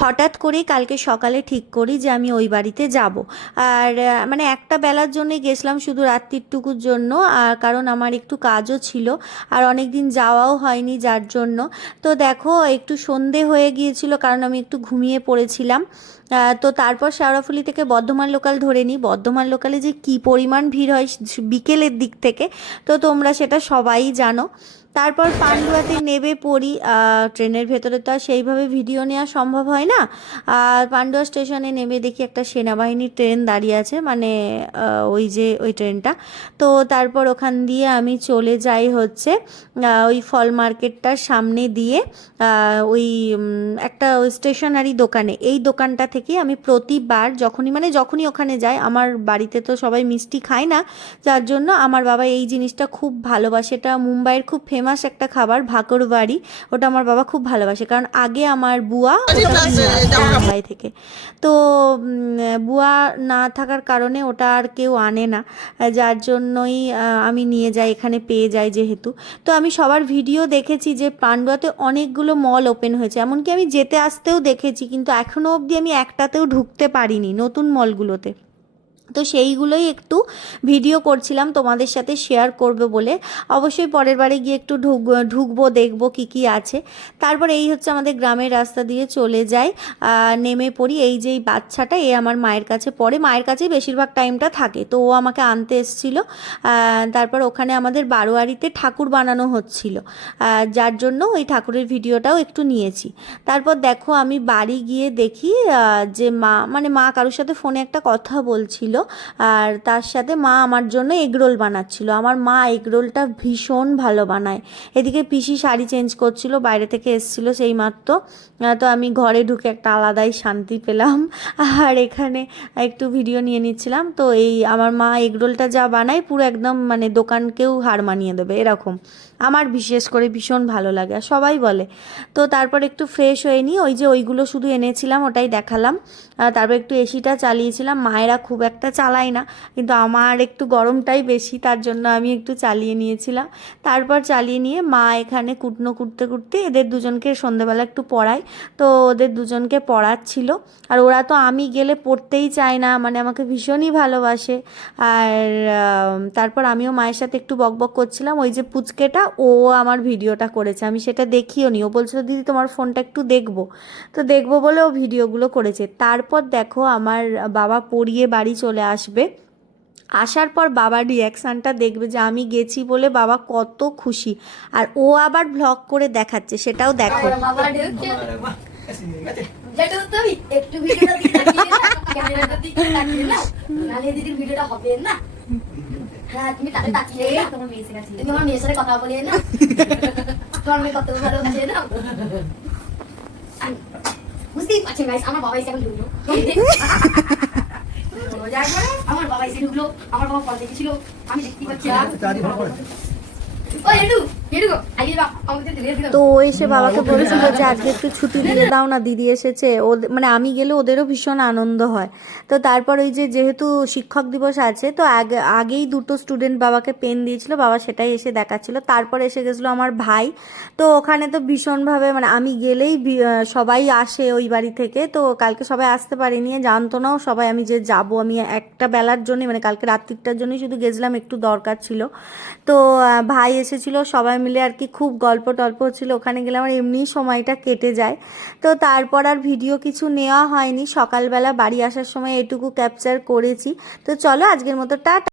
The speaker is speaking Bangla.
হঠাৎ করেই কালকে সকালে ঠিক করি যে আমি ওই বাড়িতে যাব। আর মানে একটা বেলার জন্যই গেছিলাম, শুধু রাত্রিটুকুর জন্য, আর কারণ আমার একটু কাজও ছিল আর অনেক দিন যাওয়াও হয়নি যার জন্য। তো দেখো একটু সন্ধে হয়ে গিয়েছিল কারণ আমি একটু ঘুমিয়ে পড়েছিলাম। তো তারপর শেওড়াফুলি থেকে বর্ধমান লোকাল ধরে নিই। বর্ধমান লোকালে যে কী পরিমাণ ভিড় হয় বিকেলের দিক থেকে, তো তোমরা সেটা সবাই জানো। তারপর পান্ডুয়াতে নেমে পড়ি। ট্রেনের ভেতরে তো আর সেইভাবে ভিডিও নেওয়া সম্ভব হয় না। আর পান্ডুয়া স্টেশনে নেমে দেখি একটা সেনাবাহিনীর ট্রেন দাঁড়িয়ে আছে, মানে ওই যে ওই ট্রেনটা। তো তারপর ওখান দিয়ে আমি চলে যাই হচ্ছে ওই ফল মার্কেটটার সামনে দিয়ে ওই একটা ওই স্টেশনারি দোকানে। এই দোকানটা থেকে আমি প্রতিবার যখনই ওখানে যাই, আমার বাড়িতে তো সবাই মিষ্টি খায় না, যার জন্য আমার বাবা এই জিনিসটা খুব ভালোবাসে। এটা মুম্বাইয়ের খুব ফেমাস একটা খাবার, ভাকরবাড়ি। ওটা আমার বাবা খুব ভালোবাসে, কারণ আগে আমার বুয়া ওটা নিয়ে আসতো মুম্বাই থেকে। তো বুয়া না থাকার কারণে ওটা আর কেউ আনে না, যার জন্যই আমি নিয়ে যাই, এখানে পেয়ে যাই যেহেতু। তো আমি সবার ভিডিও দেখেছি যে পান্ডুয়াতে অনেকগুলো মল ওপেন হয়েছে, এমনকি আমি যেতে আসতেও দেখেছি, কিন্তু এখনও অবধি আমি একটাতেও ঢুকতে পারিনি নতুন মলগুলোতে। তো সেইগুলোই একটু ভিডিও করছিলাম তোমাদের সাথে শেয়ার করবে বলে। অবশ্যই পরের বারে গিয়ে একটু ঢুকবো, দেখবো কি কি আছে। তারপর এই হচ্ছে আমাদের গ্রামের রাস্তা দিয়ে চলে যাই, নেমে পড়ি। এই যে এই বাচ্চাটা, এ আমার মায়ের কাছে পড়ে, মায়ের কাছেই বেশিরভাগ টাইমটা থাকে, তো ও আমাকে আনতে এসেছিল। তারপর ওখানে আমাদের বারোয়ারিতে ঠাকুর বানানো হচ্ছিল, যার জন্য ওই ঠাকুরের ভিডিওটাও একটু নিয়েছি। তারপর দেখো আমি বাড়ি গিয়ে দেখি যে মা কারোর সাথে ফোনে একটা কথা বলছিল, আর তার সাথে মা আমার জন্য এগরোল বানাচ্ছিল। আমার মা এগরোলটা ভীষণ ভালো বানায়। এদিকে পিসি শাড়ি চেঞ্জ করছিল, বাইরে থেকে এসেছিল সেই মাত্র। তো আমি ঘরে ঢুকে একটা আলাদাই শান্তি পেলাম, আর এখানে একটু ভিডিও নিয়ে নিচ্ছিলাম। তো এই আমার মা এগরোলটা যা বানায় পুরো একদম মানে দোকানকেও হার মানিয়ে দেবে এরকম। আমার বিশেষ করে ভীষণ ভালো লাগে, আর সবাই বলে। তো তারপর একটু ফ্রেশ হয়ে নিই, ওই যে ওইগুলো শুধু এনেছিলাম ওটাই দেখালাম। তারপর একটু এসিটা চালিয়েছিলাম, মায়েরা খুব একটা চালায় না, কিন্তু আমার একটু গরমটাই বেশি, তার জন্য আমি একটু চালিয়ে নিয়েছিলাম। তারপর চালিয়ে নিয়ে মা এখানে কুটনো কুটতে কুটতে এদের দুজনকে সন্ধেবেলা একটু পড়ায়, তো ওদের দুজনকে পড়াচ্ছিল। আর ওরা তো আমি গেলে পড়তেই চায় না, মানে আমাকে ভীষণই ভালোবাসে। আর তারপর আমিও মায়ের সাথে একটু বকবক করছিলাম। ওই যে পুচকেটা, ও আমার ভিডিওটা করেছে, আমি সেটা দেখিও নি। ও বলছিল দিদি তোমার ফোনটা একটু দেখবো, তো দেখবো বলে ও ভিডিওগুলো করেছে। তারপর দেখো আমার বাবা পড়িয়ে বাড়ি চলে আসবে। আসার পর বাবার রিয়াকশানটা দেখবে যে আমি গেছি বলে বাবা কত খুশি, আর ও আবার ভ্লগ করে দেখাচ্ছে, সেটাও দেখো। তুমি তাকে তাকিয়ে তোমার মেয়ের সাথে কথা বলিয়ে না, তোমার মেয়ে কত ভালো আছে না, বুঝতেই পারছেন গাইস। আমার বাবা এসে এখন ঢুকলো, আমার বাবা এসে ঢুকলো, আমার বাবা ফল দেখেছিল, আমি দেখতে পাচ্ছি না। তো ও এসে বাবাকে বলেছিল যে আজকে একটু ছুটি দিয়ে দাও না, দিদি এসেছে। মানে আমি গেলে ওদেরও ভীষণ আনন্দ হয়। তো তারপর ওই যে যেহেতু শিক্ষক দিবস আছে, তো আগেই দুটো স্টুডেন্ট বাবাকে পেন দিয়েছিল, বাবা সেটাই এসে দেখাচ্ছিল। তারপর এসে গেছিলো আমার ভাই। তো ওখানে তো ভীষণভাবে মানে আমি গেলেই সবাই আসে ওই বাড়ি থেকে। তো কালকে সবাই আসতে পারিনি, জানতো নাও সবাই আমি যে যাব। আমি একটা বেলার জন্যই মানে কালকে রাত্রিটার জন্যই শুধু গেছিলাম, একটু দরকার ছিল। তো ভাই এসেছিলো, সবাই মিলে আর কি খুব গল্প টল্প হচ্ছিল। ওখানে গেলে আমার এমনিই সময়টা কেটে যায়। তো তারপর আর ভিডিও কিছু নেওয়া হয়নি, সকালবেলা বাড়ি আসার সময় এটুকু ক্যাপচার করেছি। তো চলো আজকের মতো টাটা।